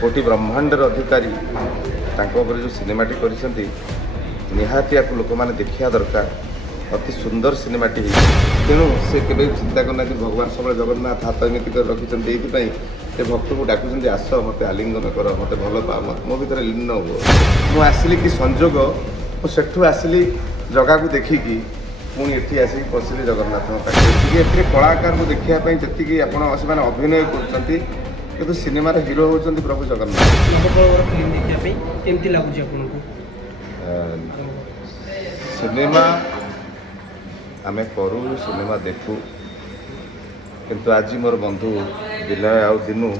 कोटि ब्रह्मांडर अधिकारी जो सिनेमाटी करिसेंती निहाती या लोक मैंने देखा दरकार। अति सुंदर सिनेमाटी तेणु से केवे चिंता करना कि भगवान सब जगन्नाथ हाथ एमती कर रखिंट ये भक्त को डाकुंट आस मत आलिंगन कर मत भल पा मो भर लीन हो मु आसली कि संजोग मुझू आसली जगह को देखिकी पुणी एठी आसिक पशिली जगन्नाथ पाखे कलाकार को देखापी जी आप अभिनय कर सिनेमार हिरो होती प्रभु जगन्नाथ। सिनेमा आमे करू सिनेमा देखू किंतु आज मोर बंधु विनय आउ दिनू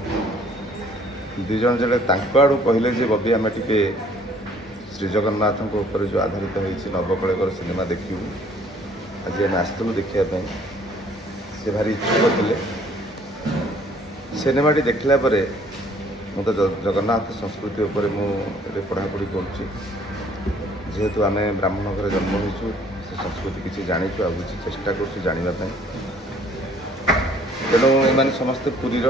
दुज जड़े आड़ू कहले जे बबी आम टे श्री जगन्नाथ ऊपर जो आधारित होती नवकलेवर सिनेमा देखू आज आम आसलु देखापी से भारी इच्छुक थे सिनेमाटी देखला परे तो जगन्नाथ संस्कृति उपर मुझे पढ़ापढ़ी करेतु आम ब्राह्मण घर जन्म होइछु से संस्कृति किसी जाचु आ बुझी चेष्टा कर जानापी तेणु ये समस्ते पुरीर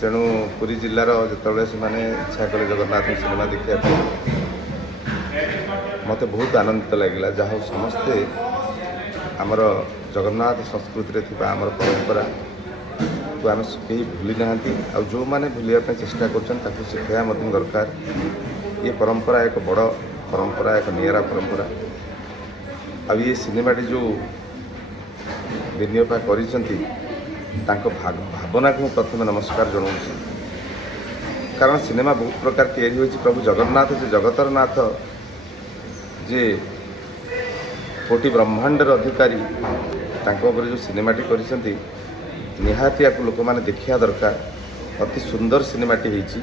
तेणु पुरी जिलार जिते से इच्छा कले जगन्नाथ सिनेमा देखा मत बहुत आनंदित लगे जहाँ समस्ते आमर जगन्नाथ संस्कृति थी आमर परंपरा को आम कहीं भूली ना आ जो मैंने भूलिया चेष्टा कर शिखाया दरकार। ये परंपरा एक बड़ परंपरा एक निरा परंपरा आ ये सिनेमाटी जो विनियोगा करिसेंती भावना को प्रथम नमस्कार जनाऊँ कारण सिनेमा बहुत प्रकार तैयारी होती प्रभु जगन्नाथ जे जगतर नाथ जे कोटि ब्रह्मांडर अधिकारी जो सिनेमाटी करिसेंती निहाती या लोक मैंने देखा दरकार। अति सुंदर सिनेमाटी होती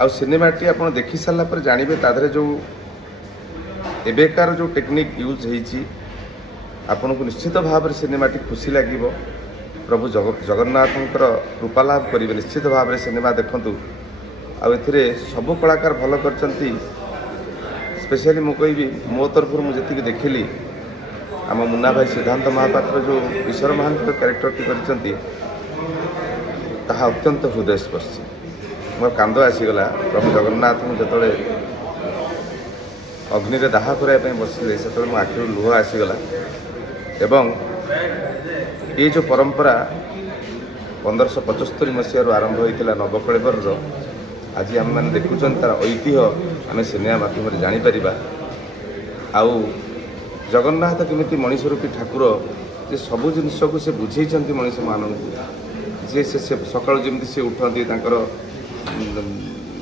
आ सिनेमाटी आप देखी सारा पर जानवे ताधरे जो एबेकार जो टेक्निक यूज होती आपन को निश्चित भाव में सिनेमाटी खुशी लगे प्रभु जगन्नाथ कृपा लाभ करेंगे निश्चित भाव में सिनेमा देखूँ आ सबू कलाकार भल कर स्पेशली मु कहि मो तरफ मुझे देखिली आम मुन्ना भाई सिद्धांत महापात्र जो ईश्वर महांत क्यारेक्टरटी करती अत्यंत हृदयस्पर्शी मोर कांद आसीगला प्रभु जगन्नाथ जो अग्नि रे दाह कराया बसले से मो आखिर लुह आसीगला एवं ये जो परंपरा 1575 मसीह आरंभ होता नवकलेवर आज आम मैंने देखुं तार ऐतिह्य आम सिनेमा माध्यम जापर आउ जगन्नाथ केमिति मनीष रूपी ठाकुर जे सबू जिनस को से बुझे मनीष मानक जे से सकाल जमी से उठती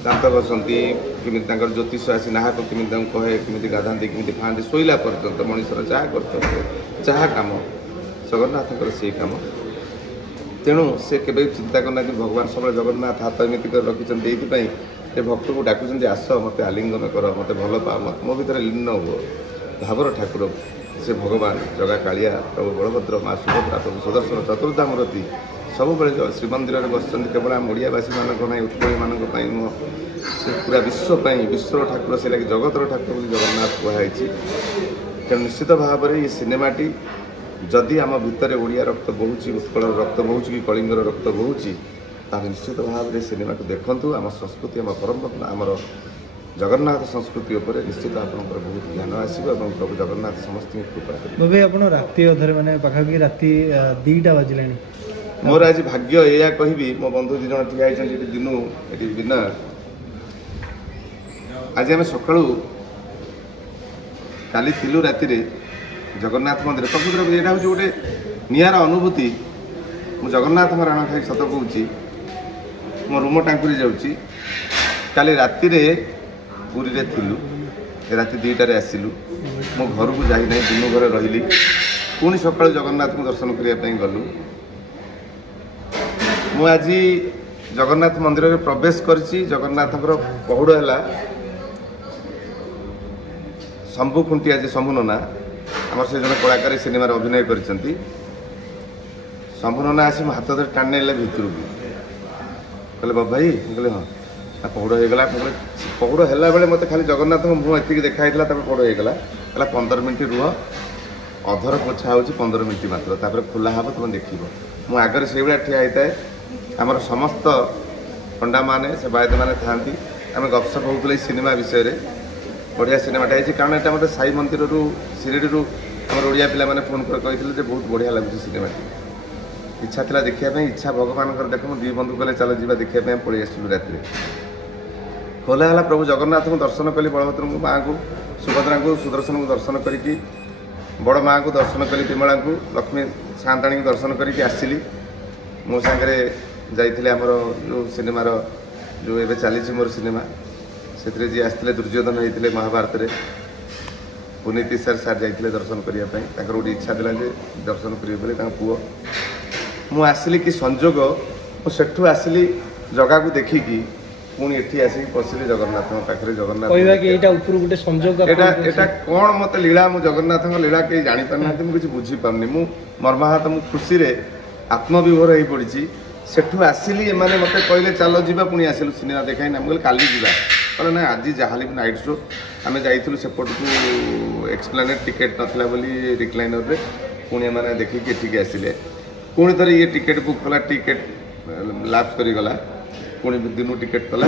दांत घसती किमी ज्योतिष आसी नाहक केमी कहे केमी गाधाती केमी खाती शोला पर्यंत मनीषर जहाँ कर्तव्य जहाँ कम जगन्नाथ से कम तेणु से केवे चिंता करना कि भगवान सब जगन्नाथ हाथ एमती कर रखिंट ये भक्त को डाकुंट आस मत आलिंगन कर मत भल पा मत मो भर लीन हो भावर ठाकुर से भगवान जगा कालिया प्रभु बलभद्र माँ सुभद्रा प्रभु सुदर्शन चतुर्धामूर्ति सब बड़े श्रीमंदिर में बस केवल आम ओडियावासी मानी उत्कली मानी पूरा विश्व ठाकुर से लगे जगतर ठाकुर जगन्नाथ कहुई तेणु निश्चित भाव में ये सिनेमाटी जदि आम भितर ओडिया रक्त बहुची उत्कल रक्त बहुची कि कलिंगर रक्त बहुची ताकि निश्चित भाव में सिनेमा को देखूँ आम संस्कृति आम परंपरा आमर जगन्नाथ संस्कृति उपर निश्चित आप बहुत ध्यान आसो प्रभु जगन्नाथ समस्त कृपा करेंगे। आप राति अधर मैंने पाखापाखि राति 2टा बाजिला मोर आज भाग्य या कहि मो बंधु दि जन ठिया दिनू ये विनय आज आम सका काली थिलु राति जगन्नाथ मंदिर प्रकृत यहाँ हूँ गोटे निरा अनुभूति मु जगन्नाथ राण खाई सत कहूँ मो रूम टांकुरी जाऊँगी काली राति पुरी रे थिलु राति 2टारे आसिलु मो घर को जाई नहीं दिन घर रही पुणी सका जगन्नाथ को दर्शन करने गलु मु आज जगन्नाथ मंदिर में प्रवेश करछि जगन्नाथ पहुड़ है शंभु खुंटिया जे शंभु नना आम से जन कलाकार सिनेमा अभिनय करछंती शंभु नना आसी मो हाथ धरी टाणी नेले भितर कहले बाबा भाई कहले हाँ पहुड़ होगा पहुड़ है बेले मत खाली जगन्नाथ मुँह एति देखाई पहुड़ होगा 15 मिनट रुह अधर पोछा हो 15 मिनट मात्र खोला हम तुम देख मो आगे से भाया ठिया होता है आमर समस्त पंडा माने सेवायत माने थांती आम गपसप होते सिनेमा विषय बढ़िया सिनेमाटा है कारण यहाँ मतलब साई मंदिर शिरडी आम ओडिया पिला मैंने फोन कर कही बहुत बढ़िया लगुच सिनेमा इच्छा था देखा इच्छा भगवान देख दुई बंधु कले चल जा देखा पलि आसलु रात खोलाला प्रभु जगन्नाथ को दर्शन कली बलभद्र को माँ को सुभद्रा को सुदर्शन को दर्शन करी बड़ माँ को दर्शन कली विमला को लक्ष्मी सान्ताणी को दर्शन करके आसली मो सांगे जाइए आमर जो सिनेमार जो एवं चली मोर सिनेमा से जी आसते दुर्योधन होते महाभारत में पुनीत सर जाते दर्शन करने गोटे इच्छा था दर्शन करेंगे पुओ मु आसली कि संजोग मुझू आसली जगह को देखिकी पुणी एठी आसिक पशिली जगन्नाथ पाखे जगन्नाथ गोटे संजोग कौन मत लीला मु जगन्नाथ लीला कहीं जापार मुझे बुझीपारनी मु मर्माहत मु खुशी आत्मविभोर हो पड़ी सेठू आसिली एमाने मते कहले चलो जीवा पुणी आसिलु सिनेमा देखाई ना मुझे काली जीवा कहले ना आज जहाँ भी नाइट शो आम जाइलु सेपट को एक्सप्लेनेड टिकेट नाला बोली रिक्लाइनर रे पुणी मैंने देखिए एठिक आसिले पुणी थर ये टिकेट बुक कला टिकेट लाप्स करीगला पुणी दिन टिकेट कला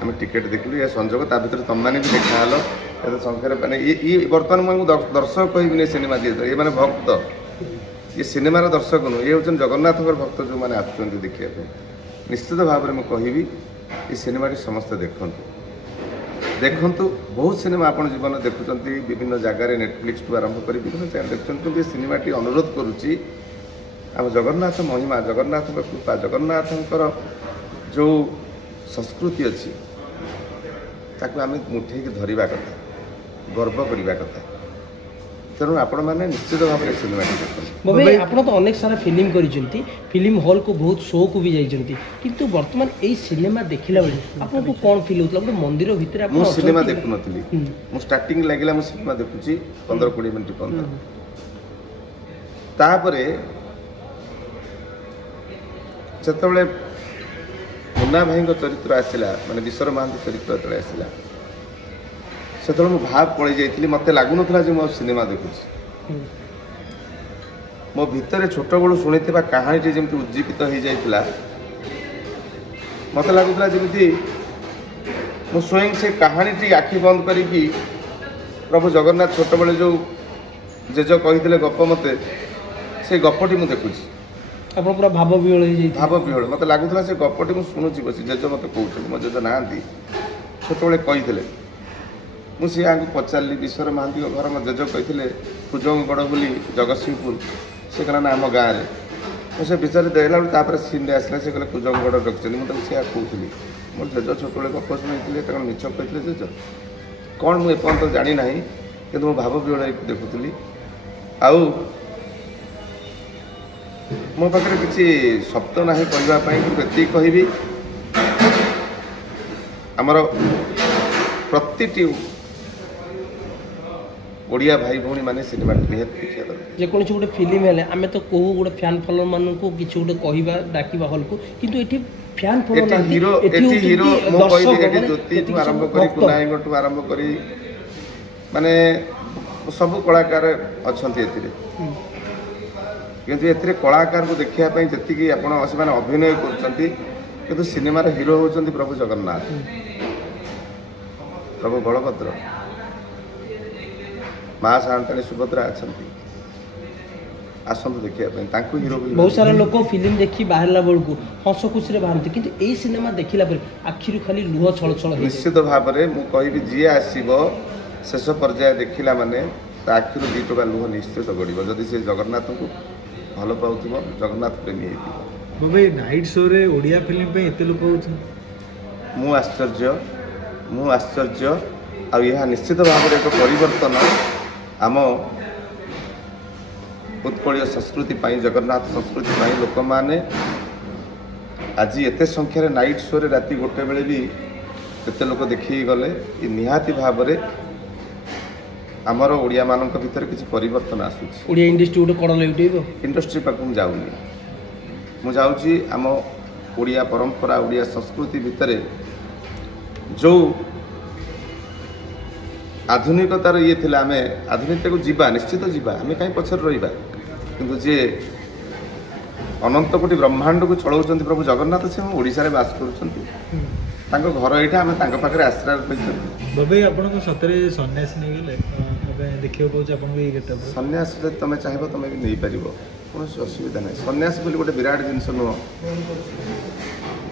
आम टिकेट देखलु या संजोग ता भर तुम मैंने भी देखाल एत संख्यार मैंने ये बर्तमान मुझे दर्शक कह सिनेमा दिए ये मैंने भक्त ये सिनेमार दर्शक नुह ये हूँ जगन्नाथ भक्त जो मैंने आसुँच देखा निश्चित भाव में मुझे ये सिनेमा समस्ते देखु बहुत सिनेमा आप जीवन देखुं विभिन्न जगार नेटफ्लिक्स टू आरंभ कर विभिन्न चैनल देखते ये सिनेमा अनुरोध करुच्ची आम जगन्नाथ महिमा जगन्नाथ कृपा जगन्नाथ जो संस्कृति अच्छी ताकू आम मुठे धरवा कथा गर्व करवा कथा तेणु आपण मैंने निश्चित भाव में सिनेमा देखते आप तो अनेक सारा फिल्म करी फिल्म हॉल को बहुत शो को भी जाइए किंतु वर्तमान यही सिनेमा देखला बेले आपको कौन फील होता गोटे मंदिर भितर मुझे सिनेमा देखु नी मुझे स्टार्टिंग लगे मुझे सिनेमा देखुची 15-20 मिनट पर्यंत तापरे जिते मुन्ना भाई चरित्र आसला माने विश्वर महांती चरित्र जो आसला से भाव पड़ जाइए मत लगुन जो सिनेमा देखुची मो भितर छोट बड़ू शुणी कहानी जमी उज्जीवित हो जाता मत लगुला जमी मु स्वयं से कहानी आखि बंद करी प्रभु जगन्नाथ छोट बड़े जो जेज कही गप मत से गपटी मुझे देखुची आप पूरा भाव विहल मत लगुला से गपटी मुझे शुणुची बस जेज मत कहते मो जेज ना छोट बड़े कही मुझे यहाँ पचारि विश्वर महांती घर मो जेज कही कुजंगगढ़ बोली जगतसिंहपुर से कहला ना आम गाँव में मुझे विचार देला सीन आसला से कहले कुजंगगढ़ रखी मुझे से कहती मोर जेज छोट बड़े गप शुणी मिछ कहते जेज कौन मुझे एपर्त जानी ना कि मो भाव विहल देखुली आउ मो पाखे किसी शब्द ना कहवाई कहि आमर प्रति ओडिया भाई भौणी माने सिनेमा निहाती देखिया दरकार जेकोन गोटे फिल्म हेले आमे तो कहू गोटे फैन फॉलोअर मानन को किछि गोटे कहिबा डाकिबा हॉल को किंतु एठी फैन फॉलोअर एठी हीरो मो कहि एठी ज्योति टू आरंभ करी कुनाइंग टू आरंभ करी माने सब कलाकार अछंती एथिरे किंतु एथिरे कलाकार को देखिया पई जति कि आपण माने अभिनय करछंती किंतु सिनेमा रे हीरो होचंती प्रभु जगन्नाथ प्रभु बलभद्र माँ सान्ताणी सुभद्रा अच्छा आसतु देखा हीरो बहुत सारा लोक फिल्म देखी बाहर बेलू हस खुशी बाहर कि यही सिनेमा देखला आखिर खाली लुह छल छल निश्चित भाव में मुझे कहि जी आसब शेष पर्याय देखला माने आखिर 2 टका लुह निश्चित गड़ब जदि से जगन्नाथ को भल पाऊथ जगन्नाथ प्रेमी भाई नाइट शो रे ओडिया फिल्म पे एते लोक मु आश्चर्य आ यह निश्चित भाव में एक परिवर्तन आम उत्कलीय संस्कृति जगन्नाथ संस्कृति लोक मैंने आज एत संख्यार नाइट शो रे राति 1 बेले भी एत लोक देखी गले निहाती भाव में आमर ओडिया मानक भीतर किसी परिवर्तन आसूची ओडिया इंडस्ट्री गोटे कड़ल इंडस्ट्री पाक जाऊनी मु जाऊँगी आम ओडिया परंपरा ओडिया संस्कृति भितर जो आधुनिकतार ये थिला आमे आधुनिकता को जीवा निश्चित जीवा आमे कहीं पछर रहिबा किंतु जे ଅନନ୍ତ କୋଟି ବ୍ରହ୍ମାଣ୍ଡକୁ ଚଳାଉଛନ୍ତି ପ୍ରଭୁ ଜଗନ୍ନାଥ, ସେ ଓଡ଼ିଶାରେ ବାସ କରୁଛନ୍ତି। ତାଙ୍କ ଘର ଏଇଟା, ଆମେ ତାଙ୍କ ପାଖରେ ଆଶ୍ରୟ ପାଇଛନ୍ତି। ବାବା ଆପଣଙ୍କୁ ସତରେ ସନ୍ନ୍ୟାସୀ ନେଇଗଲେ ଏବେ ଦେଖିବାକୁ ପାଉଛି ଆପଣଙ୍କୁ ଏଇ ଗେଟଅପ୍। ସନ୍ନ୍ୟାସ ଯଦି ତମେ ଚାହିଁବ ତମେ ବି ନେଇପାରିବ, କୌଣସି ଅସୁବିଧା ନାହିଁ। ସନ୍ନ୍ୟାସ ବୋଲି ଗୋଟେ ବିରାଟ ଜିନିଷ ନୁହଁ।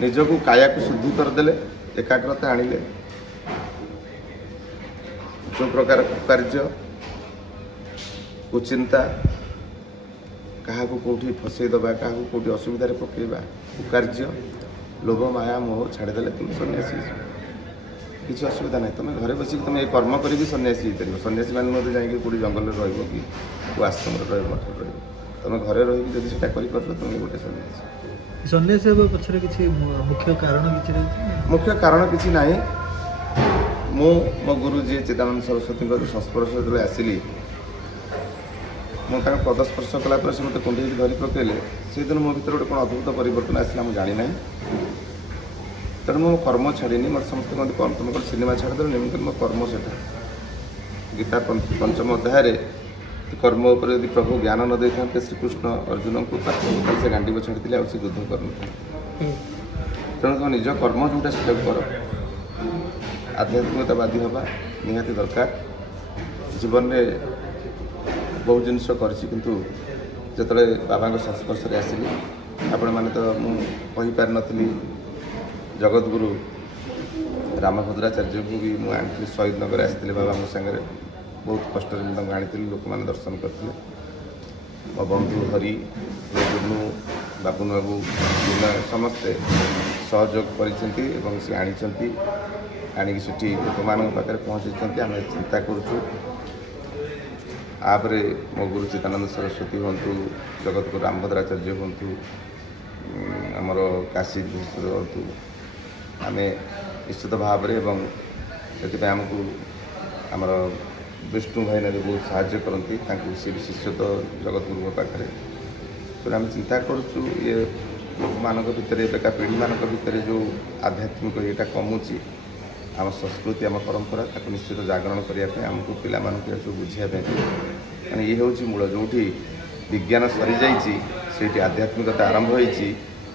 ନିଜକୁ କାୟାକୁ ଶୁଦ୍ଧି କରିଦେଲେ, ଏକାଗ୍ରତା ଆଣିଲେ, ଯେଉଁ ପ୍ରକାର କାର୍ଯ୍ୟ କୁଚିନ୍ତା, କାହାକୁ କେଉଁଠି ଫସେଇ ଦେବା, କାହାକୁ କେଉଁଠି ଅସୁବିଧାରେ ପକାଇବା, କୁକାର୍ଯ୍ୟ, ଲୋଭ ମାୟା ମୋହ ଛାଡ଼ିଦେଲେ ତୁମେ ସନ୍ନ୍ୟାସୀ ହେଇଯିବ। କିଛି ଅସୁବିଧା ନାହିଁ। ତୁମେ ଘରେ ବସିକି ତୁମେ ଏ କର୍ମ କରିକି ସନ୍ନ୍ୟାସୀ ହେଇପାରିବ। ସନ୍ନ୍ୟାସୀ ମାନେ ମଧ୍ୟ ଯାଇକି କେଉଁଠି ଜଙ୍ଗଲରେ ରହିବ କି କେଉଁ ଆଶ୍ରମରେ ରହିବ, ମଠରେ ରହିବ। ତୁମେ ଘରେ ରହିକି ଯଦି ସେଇଟା କରିପାରୁଛ ତୁମେ ଗୋଟେ ସନ୍ନ୍ୟାସୀ। ସନ୍ନ୍ୟାସୀ ହେବା ପଛରେ କିଛି ମୁଖ୍ୟ କାରଣ କିଛି ରହିଛି? ମୁଖ୍ୟ କାରଣ କିଛି ନାହିଁ। ମୁଁ ମୋ ଗୁରୁ ଯିଏ ଚିଦାନନ୍ଦ ସରସ୍ୱତୀଙ୍କ ସଂସ୍ପର୍ଶ ଯେତେବେଳେ ଆସିଲି, ମୁଁ ତାଙ୍କ ପଦସ୍ପର୍ଶ କଲା ପରେ ସେ ମୋତେ କୁଣ୍ଡେଇକି ଧରି ପକାଇଲେ। ସେଦିନ ମୋ ଭିତରେ ଗୋଟେ କ'ଣ ଅଦ୍ଭୁତ ପରିବର୍ତ୍ତନ ଆସିଲା ମୁଁ ଜାଣିନାହିଁ। ତେଣୁ ମୁଁ ମୋ କର୍ମ ଛାଡ଼ିନି। ମୋତେ ସମସ୍ତେ କହନ୍ତି କ'ଣ ତୁମେ କ'ଣ ସିନେମା ଛାଡ଼ିଦେଲନି? ମୁଁ କହିଲି ମୋ କର୍ମ ସେଟା। ଗୀତା ପଞ୍ଚମ ଅଧ୍ୟାୟରେ କର୍ମ ଉପରେ ଯଦି ପ୍ରଭୁ ଜ୍ଞାନ ନ ଦେଇଥାନ୍ତେ ଶ୍ରୀକୃଷ୍ଣ ଅର୍ଜୁନଙ୍କୁ, ତାହେଲେ ସେ ଗାଣ୍ଡିବ ଛାଡ଼ିଥିଲେ, ଆଉ ସେ ଯୁଦ୍ଧ କରିନଥାନ୍ତେ। ତେଣୁ ତୁମ ନିଜ କର୍ମ ଯେଉଁଟା ସେଟାକୁ କର। ଆଧ୍ୟାତ୍ମିକତାବାଦୀ ହେବା ନିହାତି ଦରକାର। ଜୀବନରେ ବହୁତ ଜିନିଷ କରିଛି, କିନ୍ତୁ ଯେତେବେଳେ ବାବାଙ୍କ ସଂସ୍ପର୍ଶରେ ଆସିଲି, ଆପଣମାନେ ତ ମୁଁ କହିପାରିନଥିଲି, ଜଗତଗୁରୁ ରାମଭଦ୍ରାଚାର୍ଯ୍ୟଙ୍କୁ ବି ମୁଁ ଆଣିଥିଲି। ଶହୀଦନଗରରେ ଆସିଥିଲେ ବାବାଙ୍କ ସାଙ୍ଗରେ, ବହୁତ କଷ୍ଟରେ ମୁଁ ତାଙ୍କୁ ଆଣିଥିଲି। ଲୋକମାନେ ଦର୍ଶନ କରିଥିଲେ। ମୋ ବନ୍ଧୁ ହରି, ଗୁନୁ, ବାବୁନ ବାବୁ, ସମସ୍ତେ ସହଯୋଗ କରିଛନ୍ତି ଏବଂ ସେ ଆଣିଛନ୍ତି। ଆଣିକି ସେଠି ଲୋକମାନଙ୍କ ପାଖରେ ପହଞ୍ଚାଇଛନ୍ତି। ଆମେ ଚିନ୍ତା କରୁଛୁ। ତାପରେ ମୋ ଗୁରୁ ଚିଦାନନ୍ଦ ସରସ୍ୱତୀ ହୁଅନ୍ତୁ, ଜଗତଗୁରୁ ରାମଭଦ୍ରାଚାର୍ଯ୍ୟ ହୁଅନ୍ତୁ, ଆମର କାଶୀ ହୁଅନ୍ତୁ, ଆମେ ନିଶ୍ଚିତ ଭାବରେ, ଏବଂ ସେଥିପାଇଁ ଆମକୁ ଆମର ବିଷ୍ଣୁ ଭାଇନା ବି ବହୁତ ସାହାଯ୍ୟ କରନ୍ତି। ତାଙ୍କୁ ସେ ବି ଶିଷ୍ୟ ତ ଜଗତଗୁରୁଙ୍କ ପାଖରେ। ତେଣୁ ଆମେ ଚିନ୍ତା କରୁଛୁ ଇଏ ଲୋକମାନଙ୍କ ଭିତରେ, ଏବେକା ପିଢ଼ିମାନଙ୍କ ଭିତରେ ଯେଉଁ ଆଧ୍ୟାତ୍ମିକ ଇଏଟା କମୁଛି, ଆମ ସଂସ୍କୃତି, ଆମ ପରମ୍ପରା, ତାକୁ ନିଶ୍ଚିତ ଜାଗରଣ କରିବା ପାଇଁ ଆମକୁ ପିଲାମାନଙ୍କୁ ଏସବୁ ବୁଝିବା ପାଇଁ, ମାନେ ଇଏ ହେଉଛି ମୂଳ। ଯେଉଁଠି ବିଜ୍ଞାନ ସରିଯାଇଛି ସେଇଠି ଆଧ୍ୟାତ୍ମିକତା ଆରମ୍ଭ ହୋଇଛି।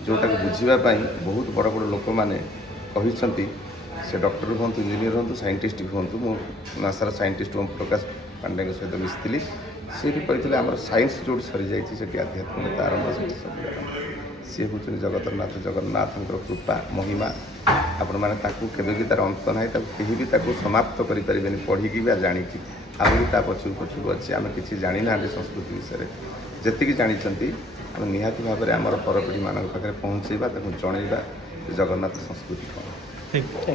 ଯେଉଁଟାକୁ ବୁଝିବା ପାଇଁ ବହୁତ ବଡ଼ ବଡ଼ ଲୋକମାନେ କହିଛନ୍ତି। ସେ ଡକ୍ଟର ହୁଅନ୍ତୁ, ଇଞ୍ଜିନିୟର ହୁଅନ୍ତୁ, ସାଇଣ୍ଟିଷ୍ଟ ହୁଅନ୍ତୁ। ମୁଁ ନାସାର ସାଇଣ୍ଟିଷ୍ଟ ଓମ୍ ପ୍ରକାଶ ପାଣ୍ଡେଙ୍କ ସହିତ ମିଶିଥିଲି। ସେ ବି କହିଥିଲେ ଆମର ସାଇନ୍ସ ଯେଉଁଠି ସରିଯାଇଛି ସେଠି ଆଧ୍ୟାତ୍ମିକତା ଆରମ୍ଭ, ସେଠି ସବୁ ଆରମ୍ଭ। ସିଏ ହେଉଛନ୍ତି ଜଗତରନାଥ, ଜଗନ୍ନାଥଙ୍କର କୃପା ମହିମା। ଆପଣମାନେ ତାକୁ କେବେ ବି ତା'ର ଅନ୍ତ ନାହିଁ, ତାକୁ କେହି ବି ତାକୁ ସମାପ୍ତ କରିପାରିବେନି, ପଢ଼ିକି ବା ଜାଣିକି। ଆହୁରି ତା ପଛକୁ ପଛକୁ ଅଛି। ଆମେ କିଛି ଜାଣିନାହାନ୍ତି ସଂସ୍କୃତି ବିଷୟରେ। ଯେତିକି ଜାଣିଛନ୍ତି ଆମେ ନିହାତି ଭାବରେ ଆମର ପରପିଢ଼ିମାନଙ୍କ ପାଖରେ ପହଞ୍ଚାଇବା, ତାକୁ ଜଣାଇବା ଯେ ଜଗନ୍ନାଥ ସଂସ୍କୃତି କ'ଣ।